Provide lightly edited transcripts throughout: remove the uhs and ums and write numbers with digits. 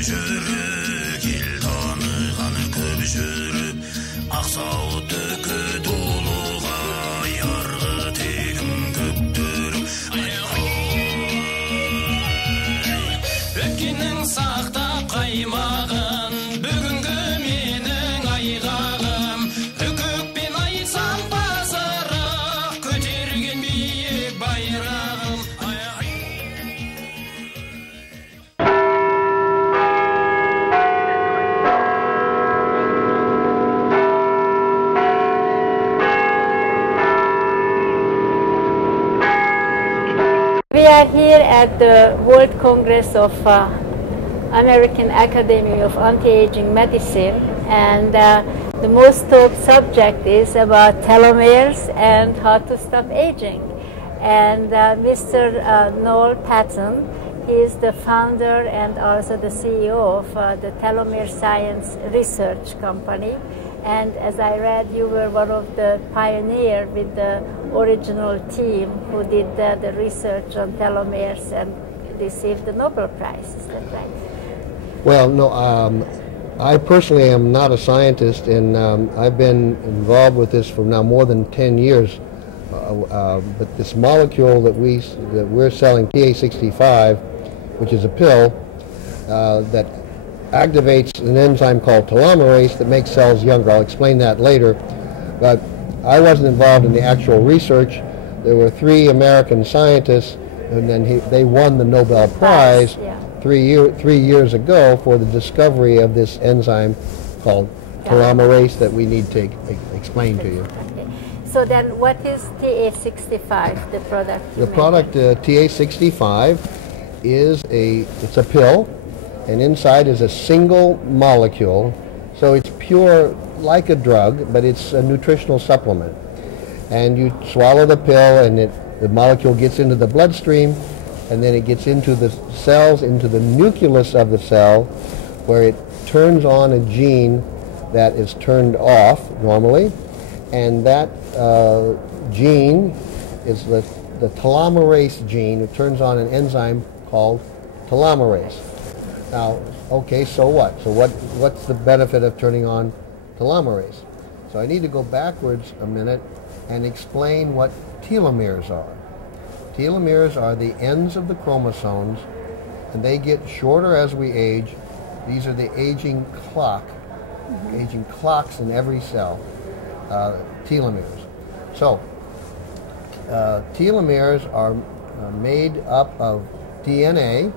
жүрек ел таныған көп жүріп ақсау төкі толыға ярғы тегім көптіріп өткеннің сақтап қаймағын бүгінгі менің айғағым үкікпен айтсам базырық көтерген биік байрағым. We are here at the World Congress of American Academy of Anti-Aging Medicine, and the most top subject is about telomeres and how to stop aging. And Mr. Noel Patton, he is the founder and also the CEO of the Telomere Science Research Company. And as I read, you were one of the pioneers with the original team who did the research on telomeres and received the Nobel Prize. Is that right? Well, no, I personally am not a scientist, and I've been involved with this for now more than 10 years. But this molecule that we're selling, TA65, which is a pill that activates an enzyme called telomerase that makes cells younger. I'll explain that later. But I wasn't involved in the actual research. There were 3 American scientists, and then they won the Nobel Prize 3 years ago for the discovery of this enzyme called telomerase that we need to explain to you. Okay. So then what is TA65, the product? The product TA65 is it's a pill, and inside is a single molecule, so it's pure like a drug, but it's a nutritional supplement. And you swallow the pill, and the molecule gets into the bloodstream, and then it gets into the cells, into the nucleus of the cell, where it turns on a gene that is turned off normally, and that gene is the telomerase gene. It turns on an enzyme called telomerase. Now, okay, so what? So what's the benefit of turning on telomerase? So I need to go backwards a minute and explain what telomeres are. Telomeres are the ends of the chromosomes, and they get shorter as we age. These are the aging clock, aging clocks in every cell, telomeres. So, telomeres are made up of DNA,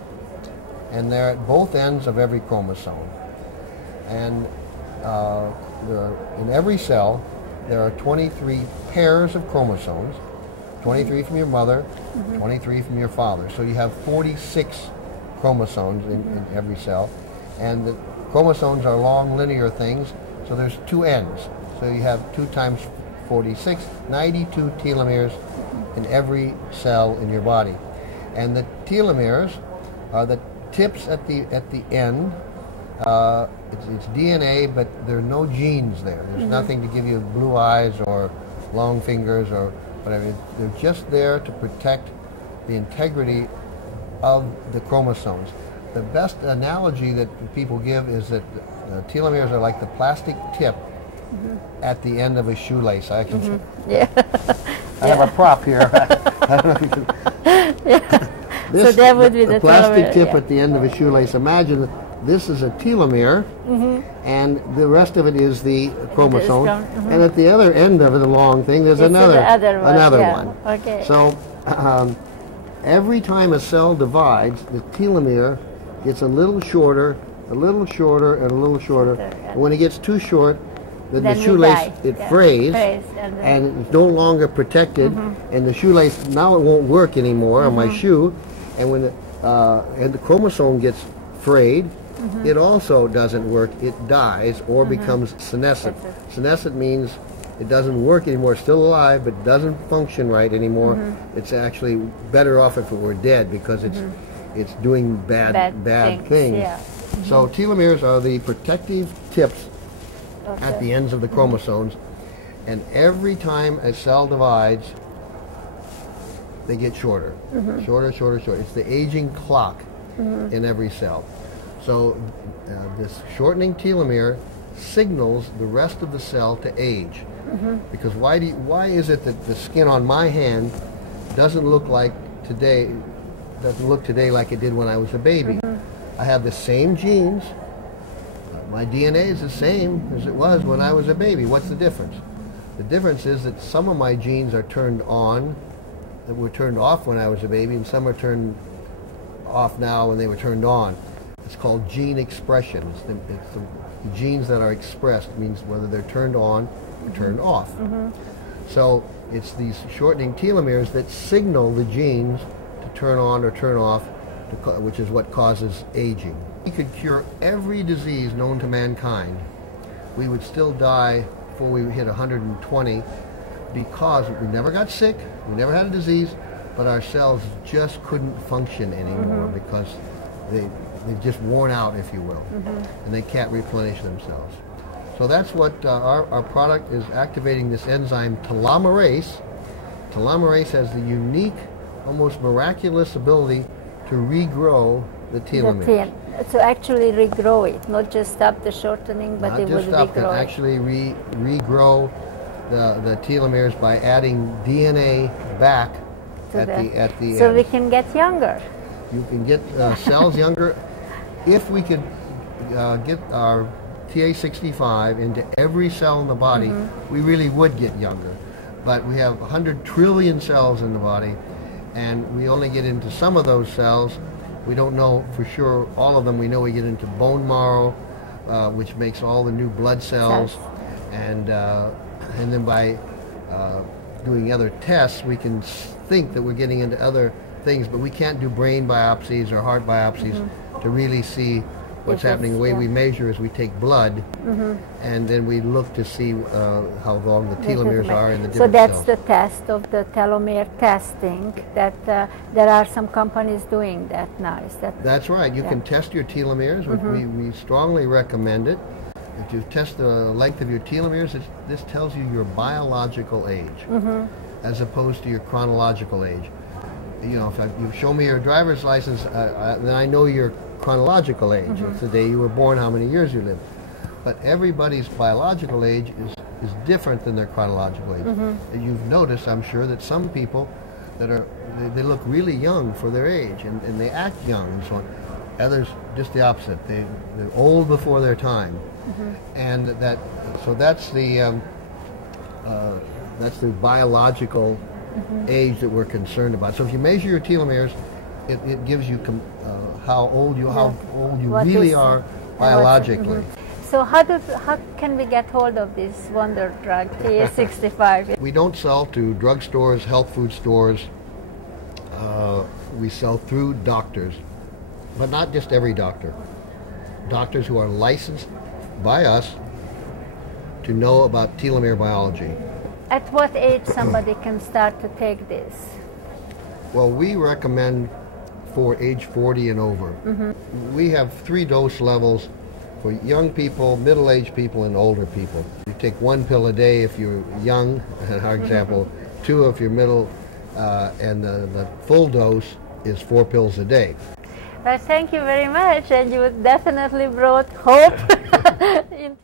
and they're at both ends of every chromosome. And in every cell, there are 23 pairs of chromosomes, 23 from your mother, 23 from your father. So you have 46 chromosomes in every cell. And the chromosomes are long linear things, so there's 2 ends. So you have 2 times 46, 92 telomeres in every cell in your body. And the telomeres are the tips at the end. It's DNA, but there are no genes there. There's nothing to give you blue eyes or long fingers or whatever. They're just there to protect the integrity of the chromosomes. The best analogy that people give is that telomeres are like the plastic tip at the end of a shoelace. I can I have a prop here. I don't know if you can. This, so that would be the plastic telomere, tip at the end of a shoelace. Imagine this is a telomere, and the rest of it is the chromosome. And at the other end of it, the long thing, there's another one. Okay. So every time a cell divides, the telomere gets a little shorter, a little shorter, and a little shorter. And when it gets too short, then the shoelace, it frays, and it's no longer protected, and the shoelace, now it won't work anymore on my shoe, and when the chromosome gets frayed, it also doesn't work, it dies or becomes senescent. Senescent means it doesn't work anymore, it's still alive, but doesn't function right anymore. It's actually better off if it were dead, because it's doing bad things. So telomeres are the protective tips at the ends of the chromosomes, and every time a cell divides, they get shorter. Shorter, shorter, shorter. It's the aging clock in every cell. So this shortening telomere signals the rest of the cell to age. Because why is it that the skin on my hand doesn't look today like it did when I was a baby? I have the same genes. My DNA is the same as it was when I was a baby. What's the difference? The difference is that some of my genes are turned on, that were turned off when I was a baby, and some are turned off now when they were turned on. It's called gene expression. It's the genes that are expressed, means whether they're turned on or turned off. So it's these shortening telomeres that signal the genes to turn on or turn off, which is what causes aging. We could cure every disease known to mankind. We would still die before we hit 120 because we never got sick, we never had a disease, but our cells just couldn't function anymore because they've just worn out, if you will, and they can't replenish themselves. So that's what our product is, activating this enzyme telomerase. Telomerase has the unique, almost miraculous ability to regrow the telomeres. So actually regrow it, not just stop the shortening, but it would regrow it. Actually regrow the telomeres by adding DNA back at the end. So we can get younger. You can get cells younger. If we could get our TA65 into every cell in the body, we really would get younger. But we have 100 trillion cells in the body, and we only get into some of those cells. We don't know for sure all of them. We know we get into bone marrow, which makes all the new blood cells, and then by doing other tests, we can think that we're getting into other things, but we can't do brain biopsies or heart biopsies to really see what's happening. The way we measure is we take blood, and then we look to see how long the telomeres are in the different cells. So that's the test of the telomere testing, that there are some companies doing that now. Is that? That's right. You can test your telomeres. We strongly recommend it. If you test the length of your telomeres, this tells you your biological age, as opposed to your chronological age. You know, if you show me your driver's license, then I know your chronological age. It's the day you were born, how many years you lived. But everybody's biological age is different than their chronological age. And you've noticed, I'm sure, that some people they look really young for their age, and they act young and so on. Others just the opposite. They're old before their time, and that's the biological age that we're concerned about. So if you measure your telomeres, it gives you how old you really are biologically. So how can we get hold of this wonder drug, TA65? We don't sell to drugstores, health food stores. We sell through doctors, but not just every doctor. Doctors who are licensed by us to know about telomere biology. At what age somebody can start to take this? Well, we recommend for age 40 and over. We have 3 dose levels for young people, middle-aged people, and older people. You take 1 pill a day if you're young, in our example, 2 if you're middle, and the full dose is 4 pills a day. Well, thank you very much, and you definitely brought hope into